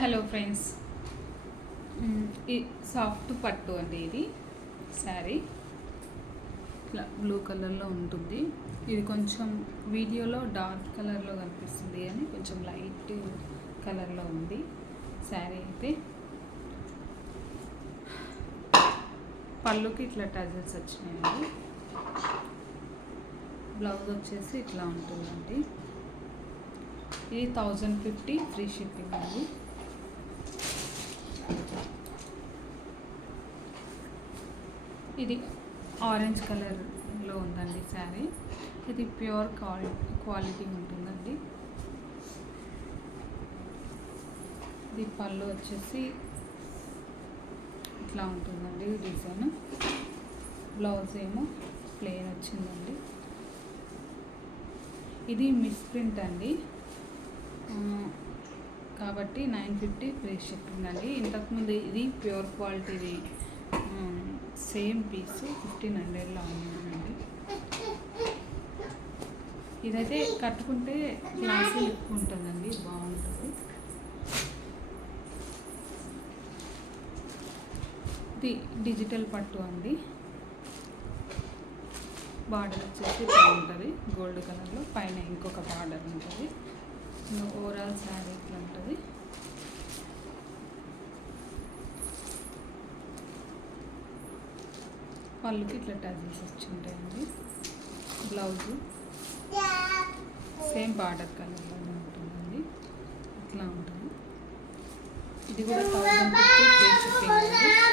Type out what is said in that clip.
Hello friends, ఈ soft పట్టు అండి. ఇది శారీ ఇట్లా బ్లూ కలర్లో ఉంటుంది. ఇది కొంచెం వీడియోలో డార్క్ కలర్లో కనిపిస్తుంది కానీ కొంచెం లైట్ కలర్లో ఉంది శారీ. అయితే పళ్ళుకి ఇట్లా టజల్స్ వచ్చినాయండి. బ్లౌజ్ వచ్చేసి ఇట్లా ఉంటుందండి. ఇది 1050 ఫ్రీ షిప్పింగ్ అండి. ఇది ఆరెంజ్ కలర్లో ఉందండి శారీ. ఇది ప్యూర్ క్వాలిటీ ఉంటుందండి. ఇది పళ్ళు వచ్చేసి ఇట్లా ఉంటుందండి డిజైన్. బ్లౌజ్ ఏమో ప్లెయిన్ వచ్చిందండి. ఇది మిస్ప్రింట్ అండి, కాబట్టి 950 ఫ్రీ షిప్పింగ్ అండి. ఇంతకుముందు ఇది ప్యూర్ క్వాలిటీది సేమ్ పీస్ 1500లో అమ్మానండి. ఇదైతే కట్టుకుంటే క్లాసీ లుక్ ఉంటుందండి, బాగుంటుంది. ఇది డిజిటల్ పట్టు అండి. బార్డర్ వచ్చేసి బాగుంటుంది గోల్డ్ కలర్లో, పైన ఇంకొక బార్డర్ ఉంటుంది. ఓవరాల్ శారీ ఇట్లా ఉంటుంది. పళ్ళుకి ఇట్లా టజిల్స్ వచ్చి ఉంటాయండి. బ్లౌజు సేమ్ బార్డర్ కలర్లోనే ఉంటుందండి. ఇట్లా ఉంటుంది. ఇది కూడా 1050 ఫ్రీ షిప్పింగ్ అండి.